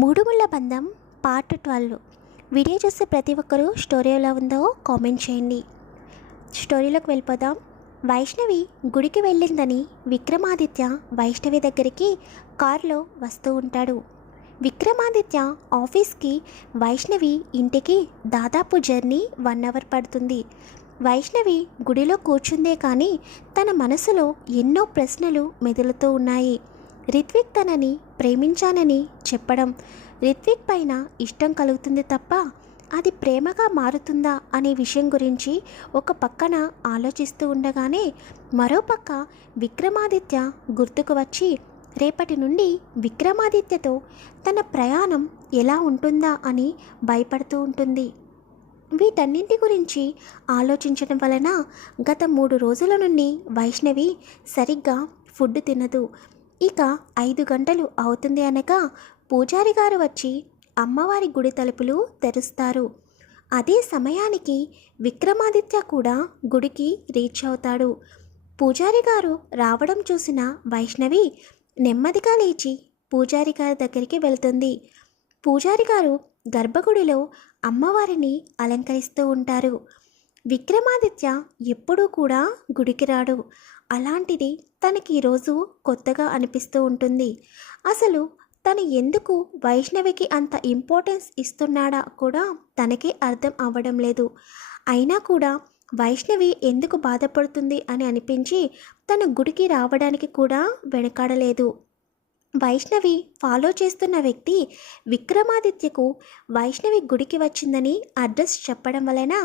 మూడు ముళ్ళ బంధం పార్ట్ 12. వీడియో చూస్తే ప్రతి ఒక్కరూ స్టోరీ ఎలా ఉందో కామెంట్ చేయండి. స్టోరీలోకి వెళ్ళిపోదాం. వైష్ణవి గుడికి వెళ్ళిందని విక్రమాదిత్య వైష్ణవి దగ్గరికి కారులో వస్తూ ఉంటాడు. విక్రమాదిత్య ఆఫీస్కి వైష్ణవి ఇంటికి దాదాపు జర్నీ 1 అవర్ పడుతుంది. వైష్ణవి గుడిలో కూర్చుందే కానీ తన మనసులో ఎన్నో ప్రశ్నలు మెదులుతూ ఉన్నాయి. రిత్విక్ తనని ప్రేమించానని చెప్పడం, రిత్విక్ పైన ఇష్టం కలుగుతుంది తప్ప అది ప్రేమగా మారుతుందా అనే విషయం గురించి ఒక పక్కన ఆలోచిస్తూ ఉండగానే మరోపక్క విక్రమాదిత్య గుర్తుకు వచ్చి రేపటి నుండి విక్రమాదిత్యతో తన ప్రయాణం ఎలా ఉంటుందా అని భయపడుతూ ఉంటుంది. వీటన్నింటి గురించి ఆలోచించడం వలన గత 3 రోజుల నుండి వైష్ణవి సరిగ్గా ఫుడ్ తినదు. ఇక 5 గంటలు అవుతుంది అనగా పూజారి గారు వచ్చి అమ్మవారి గుడి తలుపులు తెరుస్తారు. అదే సమయానికి విక్రమాదిత్య కూడా గుడికి రీచ్ అవుతాడు. పూజారి గారు రావడం చూసిన వైష్ణవి నెమ్మదిగా లేచి పూజారి గారి దగ్గరికి వెళ్తుంది. పూజారి గారు గర్భగుడిలో అమ్మవారిని అలంకరిస్తూ ఉంటారు. విక్రమాదిత్య ఎప్పుడూ కూడా గుడికి రాడు. అలాంటిది తనకి ఈరోజు కొత్తగా అనిపిస్తూ ఉంటుంది. అసలు తను ఎందుకు వైష్ణవికి అంత ఇంపార్టెన్స్ ఇస్తున్నాడా కూడా తనకే అర్థం అవ్వడం లేదు. అయినా కూడా వైష్ణవి ఎందుకు బాధపడుతుంది అని అనిపించి తన గుడికి రావడానికి కూడా వెనకాడలేదు. వైష్ణవి ఫాలో చేస్తున్న వ్యక్తి విక్రమాదిత్యకు వైష్ణవి గుడికి వచ్చిందని అడ్రస్ చెప్పడం వలన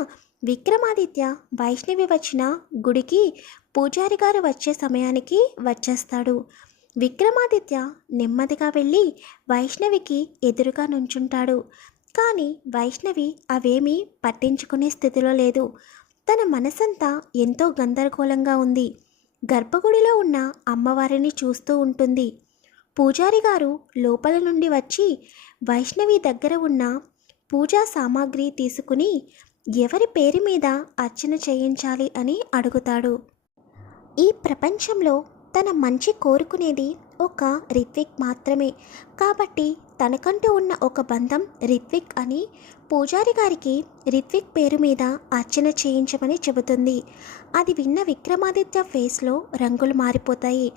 విక్రమాదిత్య వైష్ణవి వచ్చిన గుడికి పూజారి గారు వచ్చే సమయానికి వచ్చేస్తాడు. విక్రమాదిత్య నెమ్మదిగా వెళ్ళి వైష్ణవికి ఎదురుగా నుంచుంటాడు. కానీ వైష్ణవి అవేమీ పట్టించుకునే స్థితిలో లేదు. తన మనసంతా ఎంతో గందరగోళంగా ఉంది. గర్భగుడిలో ఉన్న అమ్మవారిని చూస్తూ ఉంటుంది. పూజారి గారు లోపల నుండి వచ్చి వైష్ణవి దగ్గర ఉన్న పూజా సామాగ్రి తీసుకుని ఎవరి పేరు మీద అర్చన చేయించాలి అని అడుగుతాడు. ఈ ప్రపంచంలో తన మంచి కోరుకునేది ఒక రిత్విక్ మాత్రమే. కాబట్టి తనకంటూ ఉన్న ఒక బంధం రిత్విక్ అని పూజారి గారికి రిత్విక్ పేరు మీద అర్చన చేయించమని చెబుతుంది. అది విన్న విక్రమాదిత్య ఫేస్లో రంగులు మారిపోతాయి.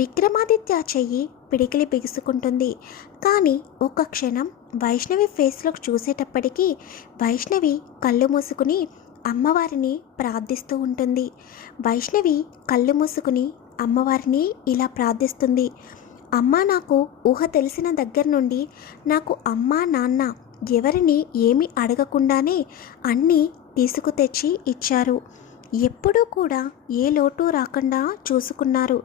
విక్రమాదిత్య చెయ్యి పిడికిలి బిగుసుకుంటుంది. కానీ ఒక్క క్షణం వైష్ణవి ఫేస్లోకి చూసేటప్పటికీ వైష్ణవి కళ్ళు మూసుకుని అమ్మవారిని ప్రార్థిస్తూ ఉంటుంది. వైష్ణవి కళ్ళు మూసుకుని అమ్మవారిని ఇలా ప్రార్థిస్తుంది. అమ్మ, నాకు ఊహ తెలిసిన దగ్గర నుండి నాకు అమ్మ నాన్న ఎవరిని ఏమీ అడగకుండానే అన్నీ తీసుకు తెచ్చి ఇచ్చారు. ఎప్పుడూ కూడా ఏ లోటు రాకుండా చూసుకున్నారు.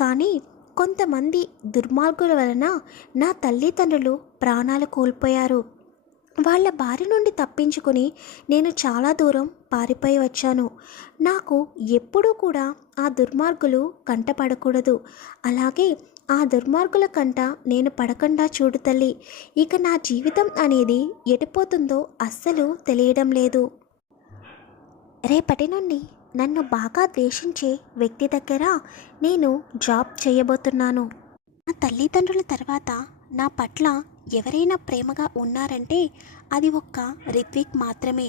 కానీ కొంతమంది దుర్మార్గుల వలన నా తల్లిదండ్రులు ప్రాణాలు కోల్పోయారు. వాళ్ళ బారి నుండి తప్పించుకొని నేను చాలా దూరం పారిపోయి వచ్చాను. నాకు ఎప్పుడూ కూడా ఆ దుర్మార్గులు కంట పడకూడదు. అలాగే ఆ దుర్మార్గుల కంట నేను పడకుండా చూడు తల్లి. ఇక నా జీవితం అనేది ఎటుపోతుందో అస్సలు తెలియడం లేదు. రేపటి నుండి నన్ను బాగా ద్వేషించే వ్యక్తి దగ్గర నేను జాబ్ చేయబోతున్నాను. నా తల్లిదండ్రుల తర్వాత నా పట్ల ఎవరైనా ప్రేమగా ఉన్నారంటే అది ఒక్క రిత్విక్ మాత్రమే.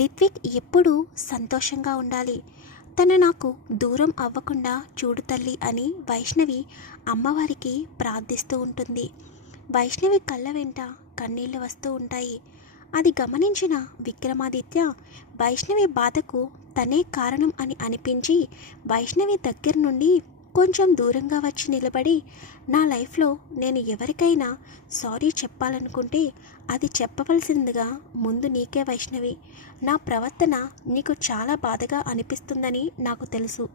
రిత్విక్ ఎప్పుడూ సంతోషంగా ఉండాలి. తను నాకు దూరం అవ్వకుండా చూడు తల్లి అని వైష్ణవి అమ్మవారికి ప్రార్థిస్తూ ఉంటుంది. వైష్ణవి కళ్ళ వెంట కన్నీళ్లు వస్తూ ఉంటాయి. అది గమనించిన విక్రమాదిత్య వైష్ణవి బాధకు తనే కారణం అని అనిపించి వైష్ణవి దగ్గర నుండి కొంచెం దూరంగా వచ్చి నిలబడి, నా లైఫ్లో నేను ఎవరికైనా సారీ చెప్పాలనుకుంటే అది చెప్పవలసిందిగా ముందు నీకే వైష్ణవి. నా ప్రవర్తన నీకు చాలా బాధగా అనిపిస్తుందని నాకు తెలుసు.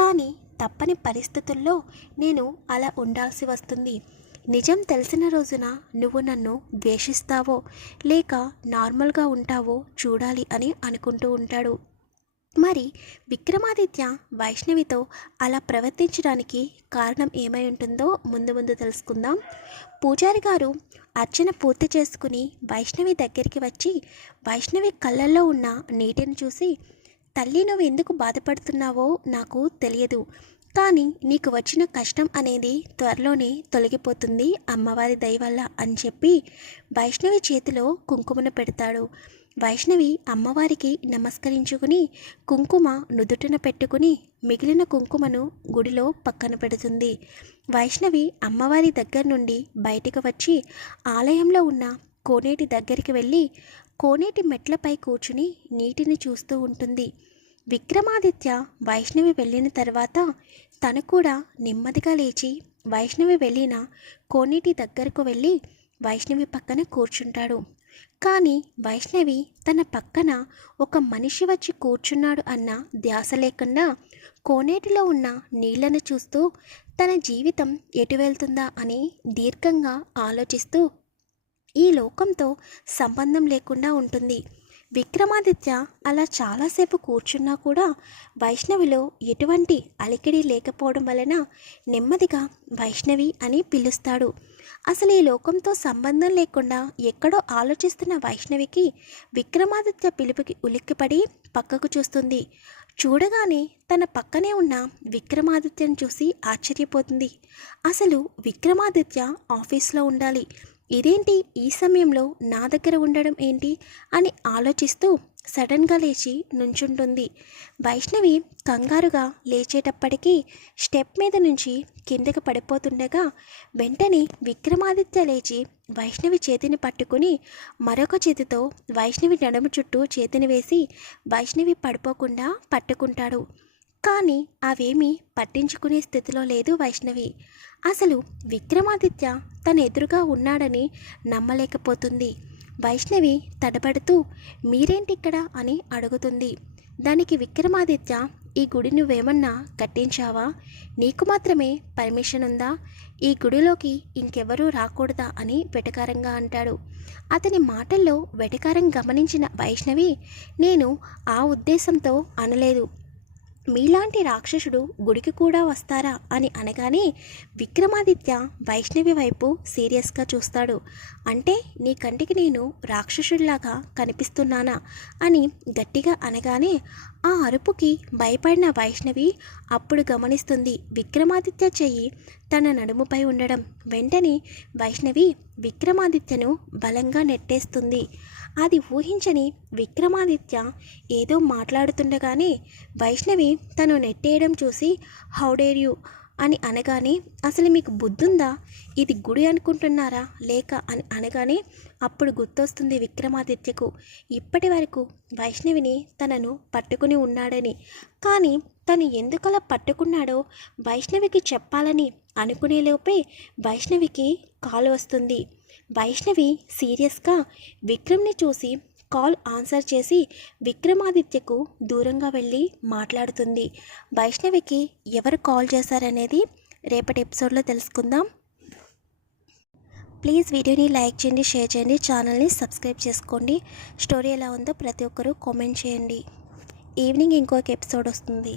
కానీ తప్పని పరిస్థితుల్లో నేను అలా ఉండాల్సి వస్తుంది. నిజం తెలిసిన రోజున నువ్వు నన్ను ద్వేషిస్తావో లేక నార్మల్గా ఉంటావో చూడాలి అని అనుకుంటూ ఉంటాడు. మరి విక్రమాదిత్య వైష్ణవితో అలా ప్రవర్తించడానికి కారణం ఏమై ఉంటుందో ముందు తెలుసుకుందాం. పూజారి గారు అర్చన పూర్తి చేసుకుని వైష్ణవి దగ్గరికి వచ్చి వైష్ణవి కళ్ళల్లో ఉన్న నీటిని చూసి, తల్లి, నువ్వు ఎందుకు బాధపడుతున్నావో నాకు తెలియదు, కానీ నీకు వచ్చిన కష్టం అనేది త్వరలోనే తొలగిపోతుంది అమ్మవారి దయ వల్ల అని చెప్పి వైష్ణవి చేతిలో కుంకుమను పెడతాడు. వైష్ణవి అమ్మవారికి నమస్కరించుకుని కుంకుమ నుదుటిన పెట్టుకుని మిగిలిన కుంకుమను గుడిలో పక్కన పెడుతుంది. వైష్ణవి అమ్మవారి దగ్గర నుండి బయటకు వచ్చి ఆలయంలో ఉన్న కోనేటి దగ్గరికి వెళ్ళి కోనేటి మెట్లపై కూర్చుని నీటిని చూస్తూ ఉంటుంది. విక్రమాదిత్య వైష్ణవి వెళ్ళిన తర్వాత తను కూడా నెమ్మదిగా లేచి వైష్ణవి వెళ్ళిన కోనేటి దగ్గరకు వెళ్ళి వైష్ణవి పక్కన కూర్చుంటాడు. కానీ వైష్ణవి తన పక్కన ఒక మనిషి వచ్చి కూర్చున్నాడు అన్న ధ్యాస లేకుండా కోనేటిలో ఉన్న నీళ్లను చూస్తూ తన జీవితం ఎటు వెళ్తుందా అని దీర్ఘంగా ఆలోచిస్తూ ఈ లోకంతో సంబంధం లేకుండా ఉంటుంది. విక్రమాదిత్య అలా చాలాసేపు కూర్చున్నా కూడా వైష్ణవిలో ఎటువంటి అలికిడి లేకపోవడం వలన నెమ్మదిగా వైష్ణవి అని పిలుస్తాడు. అసలు ఈ లోకంతో సంబంధం లేకుండా ఎక్కడో ఆలోచిస్తున్న వైష్ణవికి విక్రమాదిత్య పిలుపుకి ఉలిక్కిపడి పక్కకు చూస్తుంది. చూడగానే తన పక్కనే ఉన్న విక్రమాదిత్యను చూసి ఆశ్చర్యపోతుంది. అసలు విక్రమాదిత్య ఆఫీస్లో ఉండాలి, ఇదేంటి ఈ సమయంలో నా దగ్గర ఉండడం ఏంటి అని ఆలోచిస్తూ సడన్గా లేచి నుంచుంటుంది. వైష్ణవి కంగారుగా లేచేటప్పటికీ స్టెప్ మీద నుంచి కిందకి పడిపోతుండగా వెంటనే విక్రమాదిత్య లేచి వైష్ణవి చేతిని పట్టుకుని మరొక చేతితో వైష్ణవి నడుము చుట్టూ చేతిని వేసి వైష్ణవి పడిపోకుండా పట్టుకుంటాడు. కానీ అవేమీ పట్టించుకునే స్థితిలో లేదు వైష్ణవి. అసలు విక్రమాదిత్య తన ఎదురుగా ఉన్నాడని నమ్మలేకపోతుంది. వైష్ణవి తడబడుతూ మీరేంటిక్కడ అని అడుగుతుంది. దానికి విక్రమాదిత్య ఈ గుడి నువ్వేమన్నా కట్టించావా? నీకు మాత్రమే పర్మిషన్ ఉందా? ఈ గుడిలోకి ఇంకెవరూ రాకూడదా అని వెటకారంగా అంటాడు. అతని మాటల్లో వెటకారం గమనించిన వైష్ణవి నేను ఆ ఉద్దేశంతో అనలేదు, మీలాంటి రాక్షసుడు గుడికి కూడా వస్తారా అని అనగానే విక్రమాదిత్య వైష్ణవి వైపు సీరియస్గా చూస్తాడు. అంటే నీ కంటికి నేను రాక్షసుడిలాగా కనిపిస్తున్నానా అని గట్టిగా అనగానే ఆ అరుపుకి భయపడిన వైష్ణవి అప్పుడు గమనిస్తుంది విక్రమాదిత్య చెయ్యి తన నడుముపై ఉండడం. వెంటనే వైష్ణవి విక్రమాదిత్యను బలంగా నెట్టేస్తుంది. అది ఊహించని విక్రమాదిత్య ఏదో మాట్లాడుతుండగానే వైష్ణవి తను నెట్టేయడం చూసి హౌ డేర్ యూ అని అనగానే అసలు మీకు బుద్ధుందా, ఇది గుడి అనుకుంటున్నారా లేక అని అనగానే అప్పుడు గుర్తొస్తుంది విక్రమాదిత్యకు ఇప్పటి వరకు వైష్ణవిని తనను పట్టుకుని ఉన్నాడని. కానీ తను ఎందుకలా పట్టుకున్నాడో వైష్ణవికి చెప్పాలని అనుకునేలోపే వైష్ణవికి కాల్ వస్తుంది. వైష్ణవి సీరియస్గా విక్రమ్ని చూసి కాల్ ఆన్సర్ చేసి విక్రమాదిత్యకు దూరంగా వెళ్ళి మాట్లాడుతుంది. వైష్ణవికి ఎవరు కాల్ చేశారనేది రేపటి ఎపిసోడ్లో తెలుసుకుందాం. ప్లీజ్ వీడియోని లైక్ చేయండి, షేర్ చేయండి, ఛానల్ని సబ్స్క్రైబ్ చేసుకోండి. స్టోరీ ఎలా ఉందో ప్రతి ఒక్కరూ కామెంట్ చేయండి. ఈవినింగ్ ఇంకొక ఎపిసోడ్ వస్తుంది.